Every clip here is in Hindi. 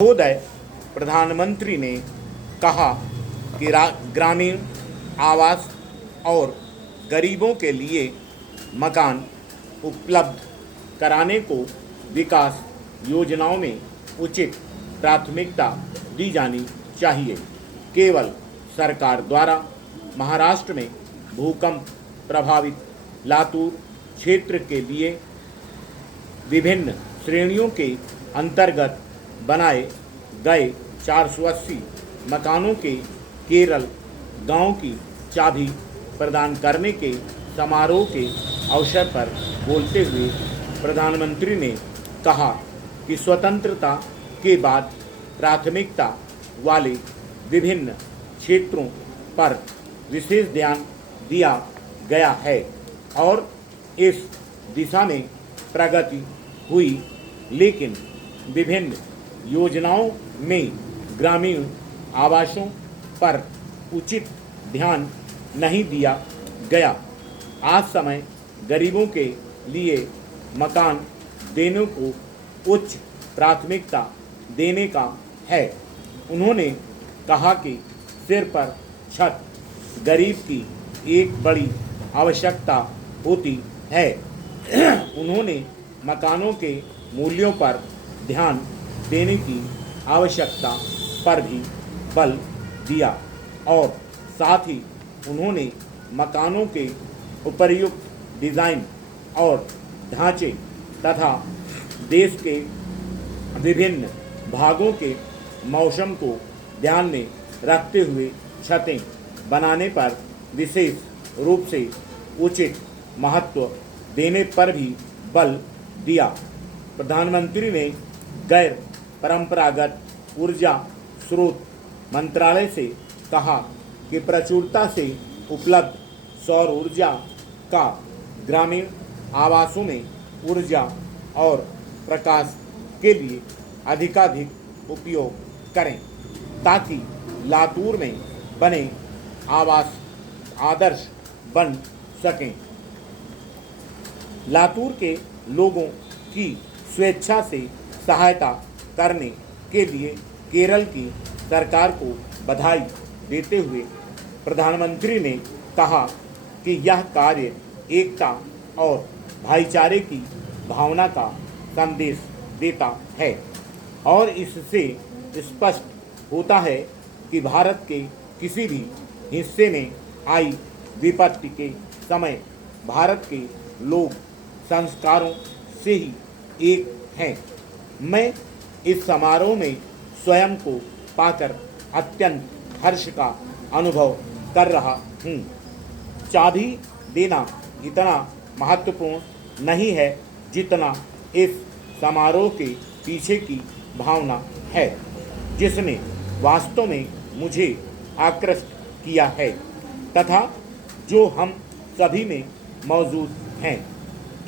महोदय, प्रधानमंत्री ने कहा कि ग्रामीण आवास और गरीबों के लिए मकान उपलब्ध कराने को विकास योजनाओं में उचित प्राथमिकता दी जानी चाहिए। केवल सरकार द्वारा महाराष्ट्र में भूकंप प्रभावित लातूर क्षेत्र के लिए विभिन्न श्रेणियों के अंतर्गत बनाए गए 480 मकानों के केरल गांव की चाबी प्रदान करने के समारोह के अवसर पर बोलते हुए प्रधानमंत्री ने कहा कि स्वतंत्रता के बाद प्राथमिकता वाले विभिन्न क्षेत्रों पर विशेष ध्यान दिया गया है और इस दिशा में प्रगति हुई, लेकिन विभिन्न योजनाओं में ग्रामीण आवासों पर उचित ध्यान नहीं दिया गया। आज समय गरीबों के लिए मकान देने को उच्च प्राथमिकता देने का है। उन्होंने कहा कि सिर पर छत गरीब की एक बड़ी आवश्यकता होती है। उन्होंने मकानों के मूल्यों पर ध्यान देने की आवश्यकता पर भी बल दिया और साथ ही उन्होंने मकानों के उपयुक्त डिज़ाइन और ढांचे तथा देश के विभिन्न भागों के मौसम को ध्यान में रखते हुए छतें बनाने पर विशेष रूप से उचित महत्व देने पर भी बल दिया। प्रधानमंत्री ने गैर परंपरागत ऊर्जा स्रोत मंत्रालय से कहा कि प्रचुरता से उपलब्ध सौर ऊर्जा का ग्रामीण आवासों में ऊर्जा और प्रकाश के लिए अधिकाधिक उपयोग करें ताकि लातूर में बने आवास आदर्श बन सकें। लातूर के लोगों की स्वेच्छा से सहायता करने के लिए केरल की सरकार को बधाई देते हुए प्रधानमंत्री ने कहा कि यह कार्य एकता और भाईचारे की भावना का संदेश देता है और इससे स्पष्ट होता है कि भारत के किसी भी हिस्से में आई विपत्ति के समय भारत के लोग संस्कारों से ही एक हैं। मैं इस समारोह में स्वयं को पाकर अत्यंत हर्ष का अनुभव कर रहा हूँ। चाबी देना इतना महत्वपूर्ण नहीं है जितना इस समारोह के पीछे की भावना है जिसने वास्तव में मुझे आकृष्ट किया है तथा जो हम सभी में मौजूद हैं।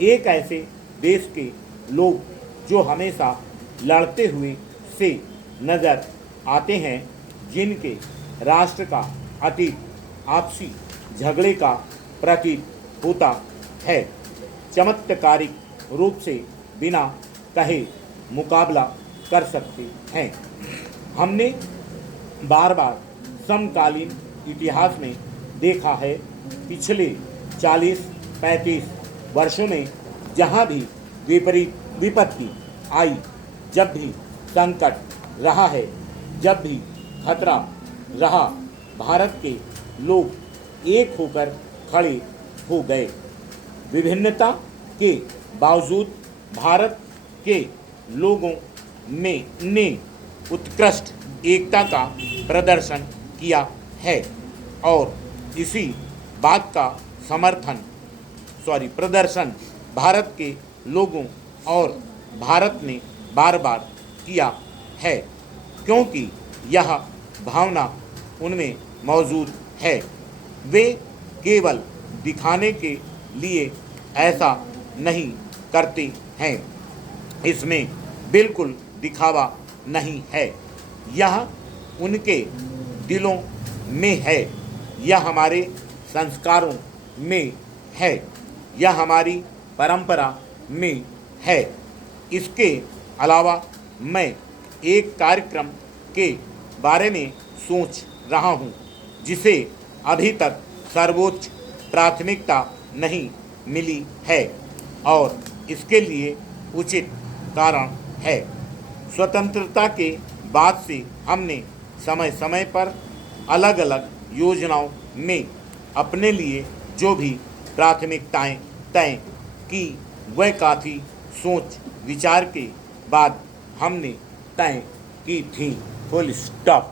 एक ऐसे देश के लोग जो हमेशा लड़ते हुए से नज़र आते हैं, जिनके राष्ट्र का अतीत आपसी झगड़े का प्रतीक होता है, चमत्कारिक रूप से बिना कहे मुकाबला कर सकते हैं। हमने बार बार समकालीन इतिहास में देखा है, पिछले 40-35 वर्षों में जहाँ भी विपरीत विपत्ति आई, जब भी संकट रहा है, जब भी खतरा रहा, भारत के लोग एक होकर खड़े हो गए। विभिन्नता के बावजूद भारत के लोगों ने उत्कृष्ट एकता का प्रदर्शन किया है और इसी बात का प्रदर्शन भारत के लोगों और भारत ने बार बार किया है, क्योंकि यह भावना उनमें मौजूद है। वे केवल दिखाने के लिए ऐसा नहीं करते हैं, इसमें बिल्कुल दिखावा नहीं है। यह उनके दिलों में है, यह हमारे संस्कारों में है, यह हमारी परंपरा में है। इसके अलावा मैं एक कार्यक्रम के बारे में सोच रहा हूँ, जिसे अभी तक सर्वोच्च प्राथमिकता नहीं मिली है और इसके लिए उचित कारण है। स्वतंत्रता के बाद से हमने समय समय पर अलग अलग योजनाओं में अपने लिए जो भी प्राथमिकताएं तय की वह काफ़ी सोच विचार के बाद हमने तय की थी। Full stop.